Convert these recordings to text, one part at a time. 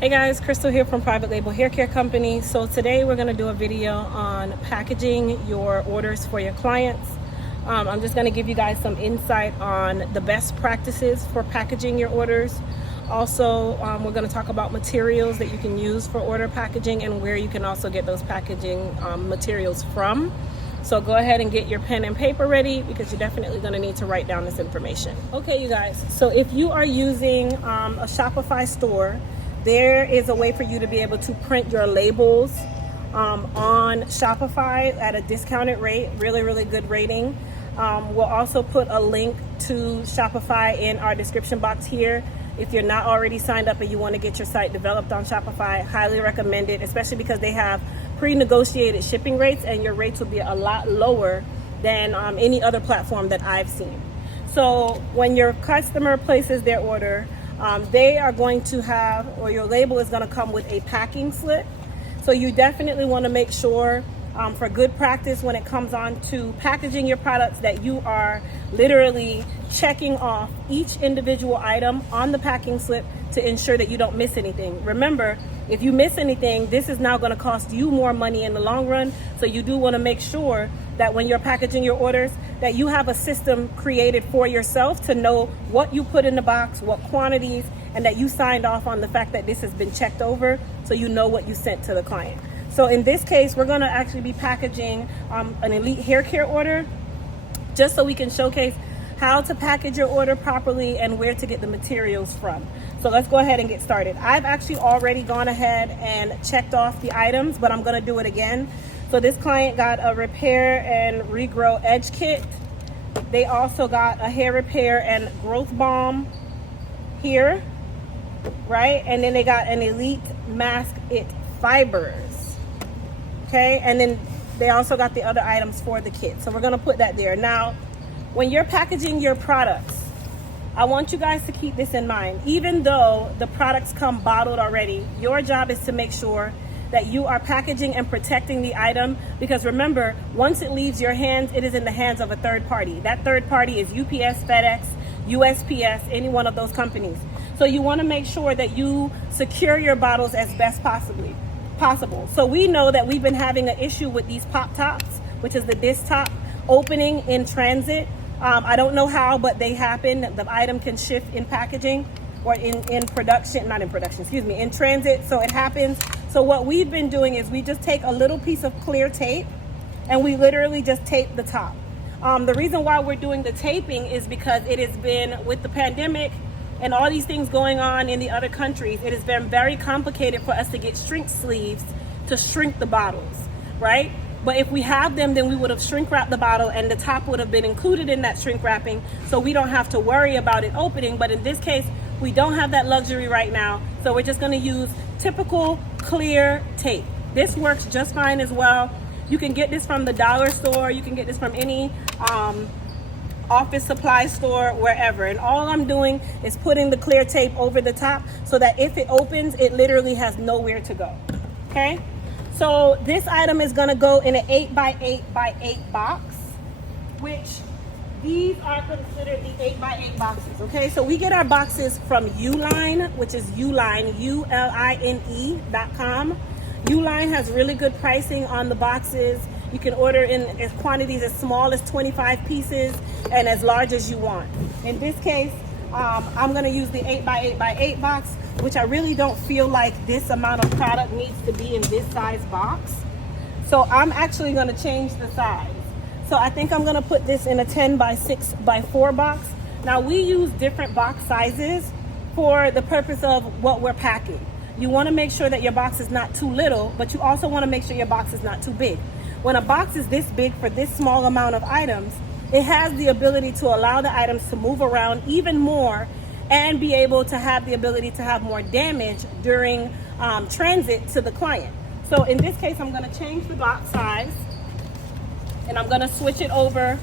Hey guys, Crystal here from Private Label Hair Care Company. So today we're going to do a video on packaging your orders for your clients. I'm just going to give you guys some insight on the best practices for packaging your orders. Also, we're going to talk about materials that you can use for order packaging and where you can also get those packaging materials from. So go ahead and get your pen and paper ready because you're definitely going to need to write down this information. Okay, you guys, so if you are using a Shopify store, there is a way for you to be able to print your labels on Shopify at a discounted rate, really good rating. We'll also put a link to Shopify in our description box here. If you're not already signed up and you want to get your site developed on Shopify, highly recommend it, especially because they have pre-negotiated shipping rates and your rates will be a lot lower than any other platform that I've seen. So when your customer places their order, they are going to have, or your label is going to come with a packing slip. So you definitely want to make sure for good practice when it comes on to packaging your products that you are literally checking off each individual item on the packing slip to ensure that you don't miss anything. Remember, if you miss anything, this is now going to cost you more money in the long run. So you do want to make sure that when you're packaging your orders, that you have a system created for yourself to know what you put in the box, what quantities, and that you signed off on the fact that this has been checked over so you know what you sent to the client. So in this case, we're going to actually be packaging an Elite hair care order just so we can showcase how to package your order properly and where to get the materials from. So let's go ahead and get started. I've actually already gone ahead and checked off the items, but I'm going to do it again. So this client got a repair and regrow edge kit. They also got a hair repair and growth balm here, right? And then they got an Elite Mask It fibers. Okay, and then they also got the other items for the kit. So we're gonna put that there. Now, when you're packaging your products, I want you guys to keep this in mind. Even though the products come bottled already, your job is to make sure that you are packaging and protecting the item, because remember, once it leaves your hands, it is in the hands of a third party. That third party is UPS, FedEx, USPS, any one of those companies. So you wanna make sure that you secure your bottles as best possible. So we know that we've been having an issue with these pop tops, which is the disc top opening in transit. I don't know how, but they happen. The item can shift in packaging or in transit. So it happens. So what we've been doing is we just take a little piece of clear tape and we literally just tape the top. The reason why we're doing the taping is because it has been, with the pandemic and all these things going on in the other countries, it has been very complicated for us to get shrink sleeves to shrink the bottles, right? But if we have them, then we would have shrink wrapped the bottle and the top would have been included in that shrink wrapping, so we don't have to worry about it opening. But in this case, we don't have that luxury right now, so we're just gonna use typical clear tape. This works just fine as well. You can get this from the dollar store, you can get this from any office supply store, wherever. And all I'm doing is putting the clear tape over the top so that if it opens, it literally has nowhere to go. Okay, so this item is going to go in an 8x8x8 box, which these are considered the 8x8 boxes. Okay, so we get our boxes from Uline, which is Uline, ULINE.com. Uline has really good pricing on the boxes. You can order in quantities as small as 25 pieces and as large as you want. In this case, I'm gonna use the 8x8x8 box, which I really don't feel like this amount of product needs to be in this size box. So I'm actually gonna change the size. So I think I'm gonna put this in a 10x6x4 box. Now we use different box sizes for the purpose of what we're packing. You wanna make sure that your box is not too little, but you also wanna make sure your box is not too big. When a box is this big for this small amount of items, it has the ability to allow the items to move around even more and be able to have the ability to have more damage during transit to the client. So in this case, I'm gonna change the box size and I'm gonna switch it over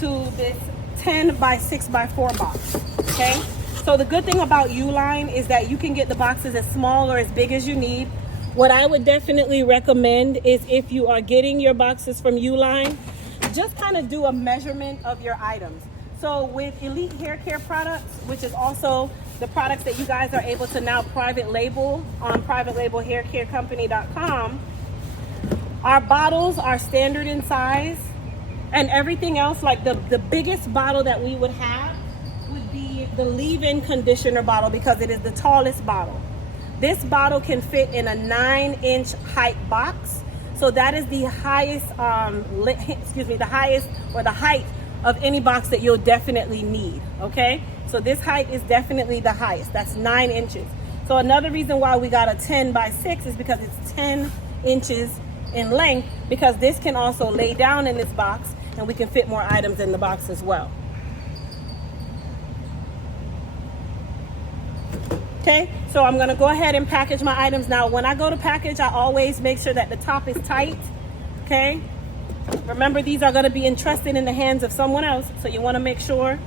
to this 10x6x4 box, okay? So the good thing about Uline is that you can get the boxes as small or as big as you need. What I would definitely recommend is, if you are getting your boxes from Uline, just kind of do a measurement of your items. So with Elite hair care products, which is also the products that you guys are able to now private label on privatelablhaircarecompany.com, our bottles are standard in size, and everything else, like the biggest bottle that we would have would be the leave-in conditioner bottle, because it is the tallest bottle. This bottle can fit in a 9-inch height box. So that is the highest, the highest or the height of any box that you'll definitely need, okay? So this height is definitely the highest. That's 9 inches. So another reason why we got a 10x6 is because it's 10 inches in length, because this can also lay down in this box and we can fit more items in the box as well. Okay, so I'm gonna go ahead and package my items. Now, when I go to package, I always make sure that the top is tight, okay? Remember, these are gonna be entrusted in the hands of someone else, so you wanna make sure.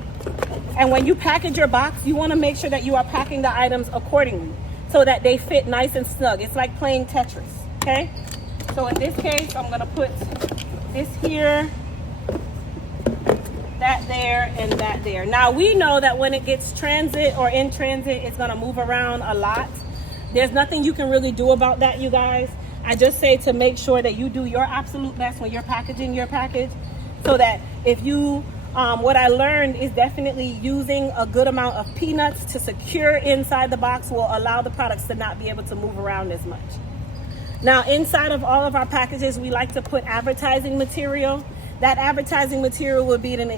And when you package your box, you wanna make sure that you are packing the items accordingly so that they fit nice and snug. It's like playing Tetris, okay? So in this case, I'm gonna put this here, that there, and that there. Now we know that when it gets transit or in transit, it's gonna move around a lot. There's nothing you can really do about that, you guys. I just say to make sure that you do your absolute best when you're packaging your package, so that if you, what I learned is definitely using a good amount of peanuts to secure inside the box will allow the products to not be able to move around as much. Now, inside of all of our packages, we like to put advertising material. That advertising material would be an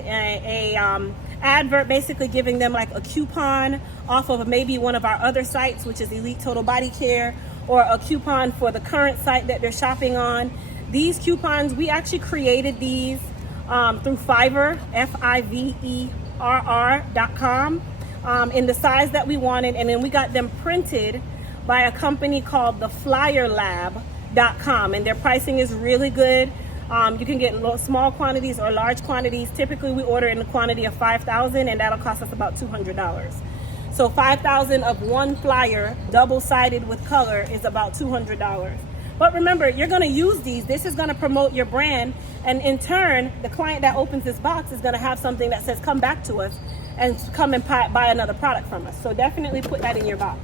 advert, basically giving them like a coupon off of maybe one of our other sites, which is Elite Total Body Care, or a coupon for the current site that they're shopping on. These coupons, we actually created these through Fiverr, Fiverr.com, in the size that we wanted, and then we got them printed by a company called the FlyerLab.com, and their pricing is really good. You can get small quantities or large quantities. Typically, we order in a quantity of 5,000, and that'll cost us about $200. So 5,000 of one flyer, double-sided with color, is about $200. But remember, you're gonna use these. This is gonna promote your brand, and in turn, the client that opens this box is gonna have something that says, come back to us and come and buy another product from us. So definitely put that in your box.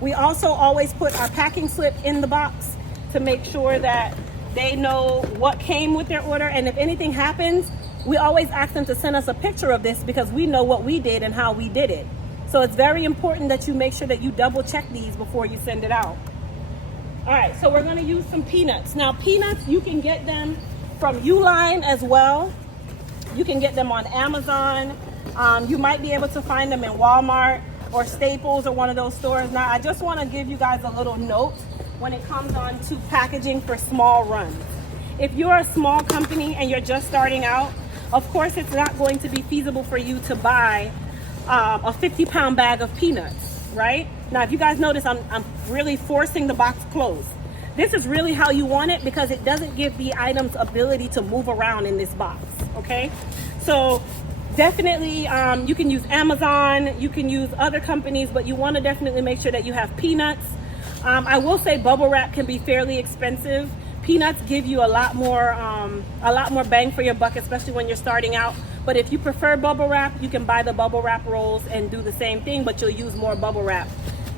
We also always put our packing slip in the box to make sure that they know what came with their order, and if anything happens, we always ask them to send us a picture of this, because we know what we did and how we did it. So it's very important that you make sure that you double check these before you send it out. All right, so we're gonna use some peanuts. Now, peanuts, you can get them from Uline as well. You can get them on Amazon. You might be able to find them in Walmart or Staples or one of those stores. Now, I just wanna give you guys a little note when it comes on to packaging for small runs. If you're a small company and you're just starting out, of course it's not going to be feasible for you to buy a 50-pound bag of peanuts, right? Now, if you guys notice, I'm really forcing the box closed. This is really how you want it, because it doesn't give the items ability to move around in this box, okay? So definitely, you can use Amazon, you can use other companies, but you wanna definitely make sure that you have peanuts. I will say bubble wrap can be fairly expensive. Peanuts give you a lot more bang for your buck, especially when you're starting out. But if you prefer bubble wrap, you can buy the bubble wrap rolls and do the same thing, but you'll use more bubble wrap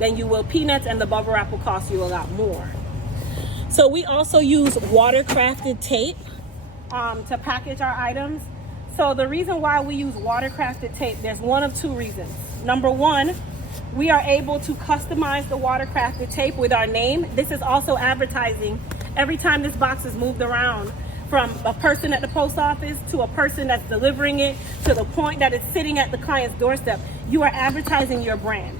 than you will peanuts, and the bubble wrap will cost you a lot more. So we also use Watercrafted tape to package our items. So the reason why we use Watercrafted tape, there's one of two reasons. Number one, we are able to customize the Watercrafted tape with our name. This is also advertising. Every time this box is moved around, from a person at the post office to a person that's delivering it to the point that it's sitting at the client's doorstep, you are advertising your brand.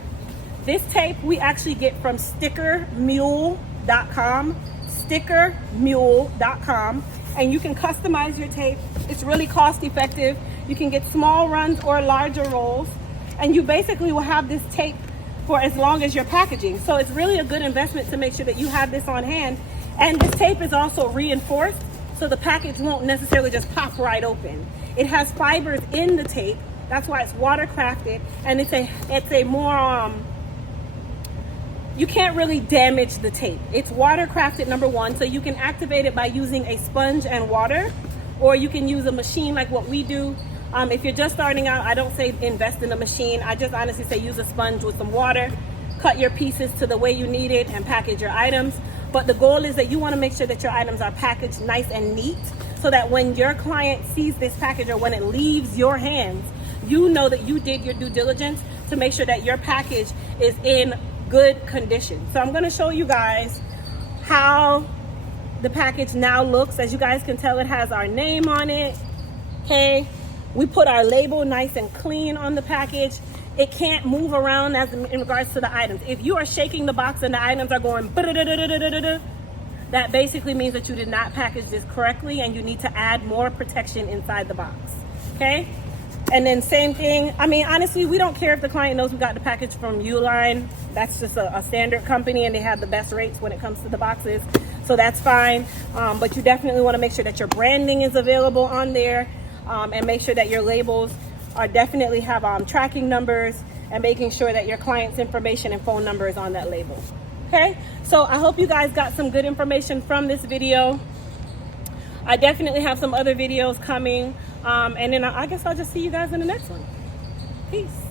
This tape we actually get from stickermule.com, stickermule.com, and you can customize your tape. It's really cost effective. You can get small runs or larger rolls, and you basically will have this tape for as long as you're packaging. So it's really a good investment to make sure that you have this on hand. And this tape is also reinforced, so the package won't necessarily just pop right open. It has fibers in the tape. That's why it's watercrafted, and it's a more, you can't really damage the tape. It's watercrafted, number one, so you can activate it by using a sponge and water, or you can use a machine like what we do. If you're just starting out, I don't say invest in a machine. I just honestly say use a sponge with some water, cut your pieces to the way you need it, and package your items. But the goal is that you want to make sure that your items are packaged nice and neat, so that when your client sees this package or when it leaves your hands, you know that you did your due diligence to make sure that your package is in good condition. So I'm going to show you guys how the package now looks. As you guys can tell, it has our name on it. Okay, we put our label nice and clean on the package. It can't move around as in regards to the items. If you are shaking the box and the items are going, that basically means that you did not package this correctly and you need to add more protection inside the box. Okay, and then same thing. I mean, honestly, we don't care if the client knows we got the package from Uline. That's just a standard company and they have the best rates when it comes to the boxes. So that's fine. But you definitely want to make sure that your branding is available on there, and make sure that your labels are definitely have tracking numbers, and making sure that your client's information and phone number is on that label. Okay, so I hope you guys got some good information from this video. I definitely have some other videos coming, and then I guess I'll just see you guys in the next one. Peace.